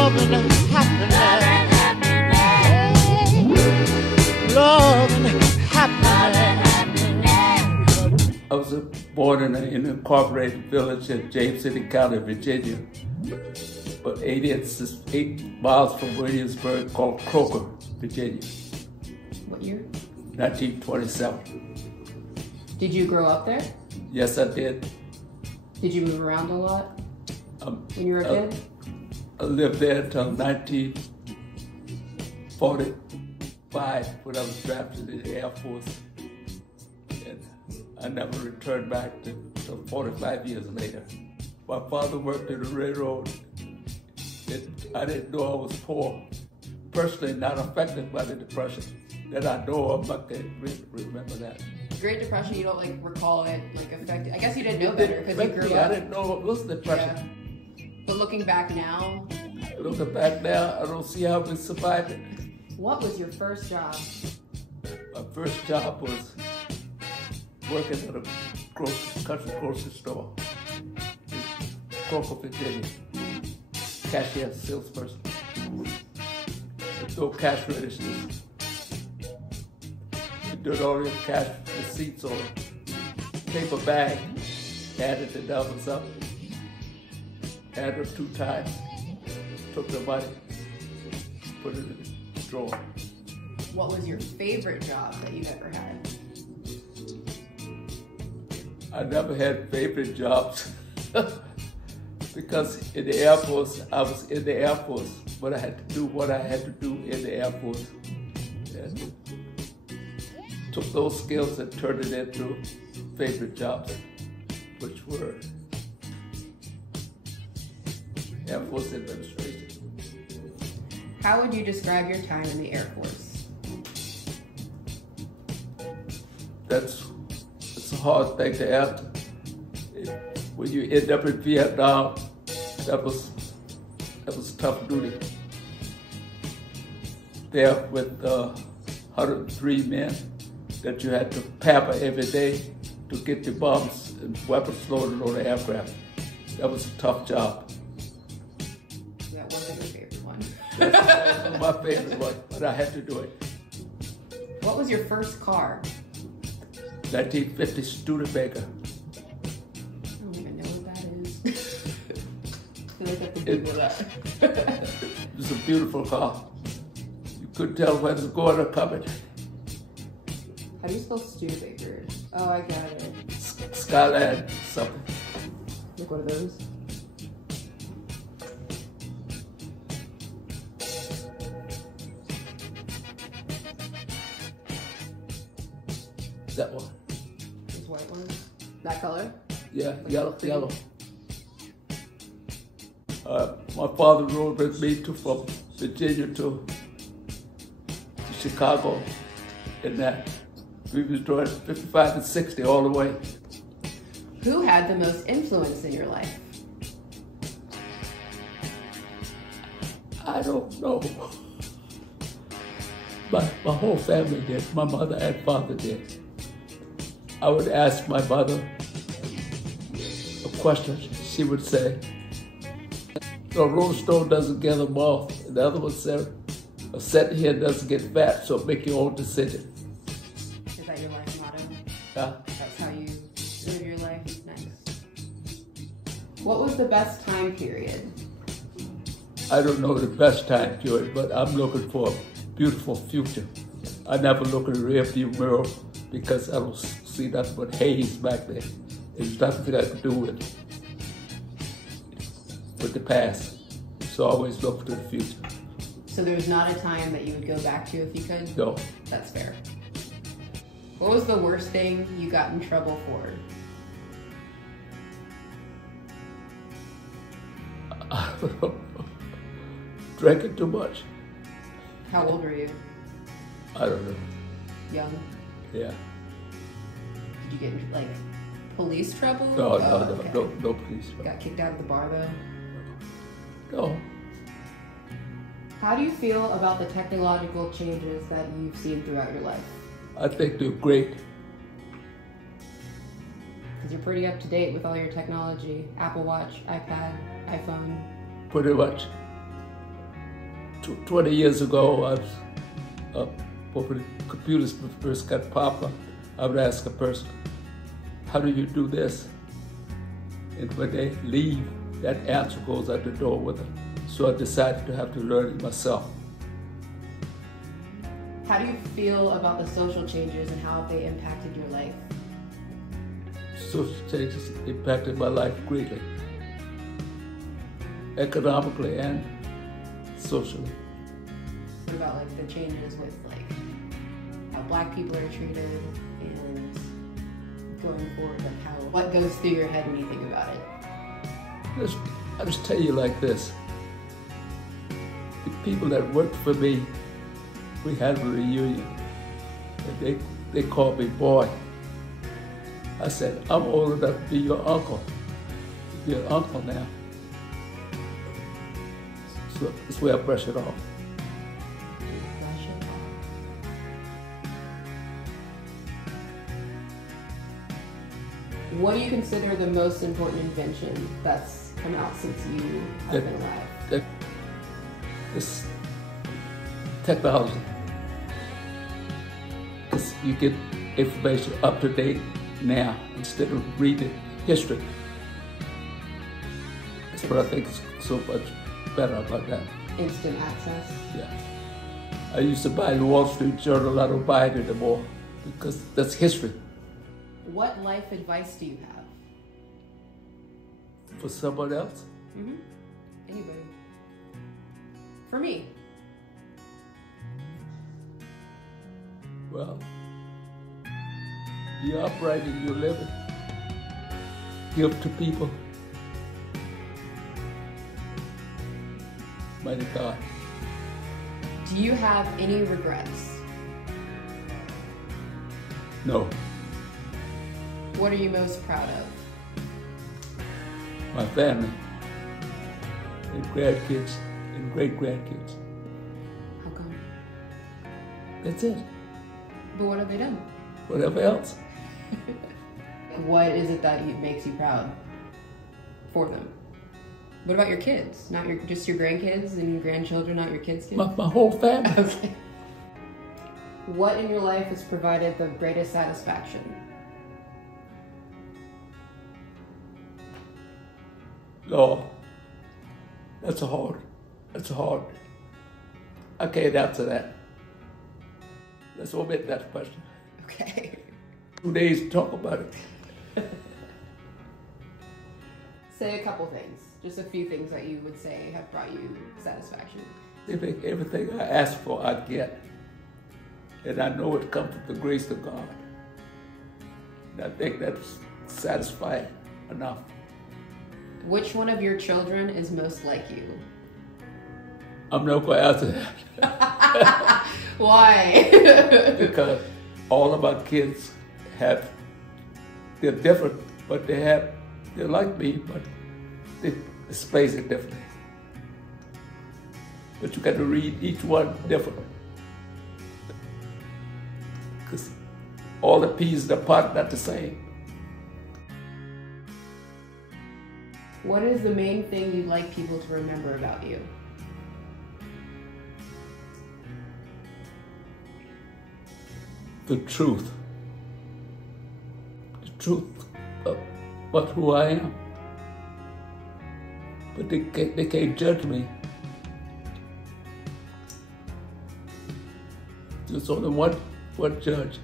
love and happiness. Love and happiness. I was born in an unincorporated village in James City County, Virginia, but 8 miles from Williamsburg, called Croker, Virginia. What year? 1927. Did you grow up there? Yes, I did. Did you move around a lot when you were a kid? I lived there until 1945 when I was drafted in the Air Force. And I never returned back until 45 years later. My father worked in the railroad. I didn't know I was poor. Personally, not affected by the Depression that I know of, but I can't remember that. Great Depression, you don't like recall it like affected. I guess you didn't know better because you grew up. I didn't know it was the Depression. Yeah. But looking back now, I don't see how we survived it. What was your first job? My first job was working at a country grocery store in Croker, Virginia. Cashier, salesperson. With no cash registers. You did all your cash receipts on a paper bag, added the numbers up, added them 2 times, took the money, put it in the drawer. What was your favorite job that you've ever had? I never had favorite jobs because in the Air Force, I was in the Air Force, but I had to do what I had to do in the Air Force. And took those skills and turned it into favorite jobs, which were Air Force administration. How would you describe your time in the Air Force? It's a hard thing to answer. When you end up in Vietnam, that was tough duty. There with 103 men that you had to pamper every day to get the bombs and weapons loaded on the aircraft. That was a tough job. That wasn't your favorite one. That was my favorite one, but I had to do it. What was your first car? 1950 Studebaker. I don't even know what that is. I feel like I have to Google that. It was a beautiful car. You couldn't tell when it was going or coming. How do you spell Studebaker? Oh, I got it. Skyline something. Like one of those? That one. Those white ones? That color? Yeah, Like yellow, cream? yellow. My father rode with me from Virginia to Chicago in that. We was doing 55 and 60 all the way. Who had the most influence in your life? I don't know. My whole family did. My mother and father did. I would ask my mother a question. She would say, "A rolling stone doesn't get a moth." And the other one said, "A set here doesn't get fat, so make your own decision." Is that your life motto? Yeah. That's how you live your life? Nice. What was the best time period? I don't know the best time period, but I'm looking for a beautiful future. I never look in the rearview mirror because I don't see nothing but haze back there. There's nothing I can do with the past. So I always look to the future. So there was not a time that you would go back to if you could? No. That's fair. What was the worst thing you got in trouble for? I don't know. Drinking too much. How old were you? I don't know. Young? Yeah. Did you get in, like, police trouble? No, okay. no police. Got kicked out of the bar, though? No. How do you feel about the technological changes that you've seen throughout your life? I think they're great. Because you're pretty up to date with all your technology. Apple Watch, iPad, iPhone. Pretty much. 20 years ago, I was, before the computers first got popular, I would ask a person, how do you do this? And when they leave, that answer goes out the door with them. So I decided to have to learn it myself. How do you feel about the social changes and how have they impacted your life? Social changes impacted my life greatly, economically and socially. What about like the changes with like how Black people are treated and going forward, like what goes through your head when you think about it? I'll just tell you like this. The people that worked for me, we had a reunion. And they called me boy. I said, I'm old enough to be your uncle. You're an uncle now. So that's where I brush it off. What do you consider the most important invention that's come out since you have been alive? This technology. Because you get information up to date now instead of reading history. That's what I think is so much better about that. Instant access? Yeah. I used to buy the Wall Street Journal. I don't buy it anymore because that's history. What life advice do you have? For someone else? Mm-hmm. Anybody. For me. Well, be upright in your living. Give to people. Mighty God. Do you have any regrets? No. What are you most proud of? My family and grandkids and great-grandkids. How come? That's it. But what have they done? Whatever else. What is it that makes you proud for them? What about your kids? Not just your grandkids and your grandchildren, not your kids' kids? My whole family. Okay. What in your life has provided the greatest satisfaction? Lord, that's hard. I can't answer that. Let's omit that question. Okay. 2 days to talk about it. Say a couple things. Just a few things that you would say have brought you satisfaction. Everything I ask for, I get. And I know it comes from the grace of God. And I think that's satisfying enough. Which one of your children is most like you? I'm not going to answer that. Why? Because all of my kids they're different, but they're like me, but they displays it differently. But you got to read each one differently. Because all the pieces of the pot not the same. What is the main thing you'd like people to remember about you? The truth. The truth about who I am. But they can't judge me. There's only one judge.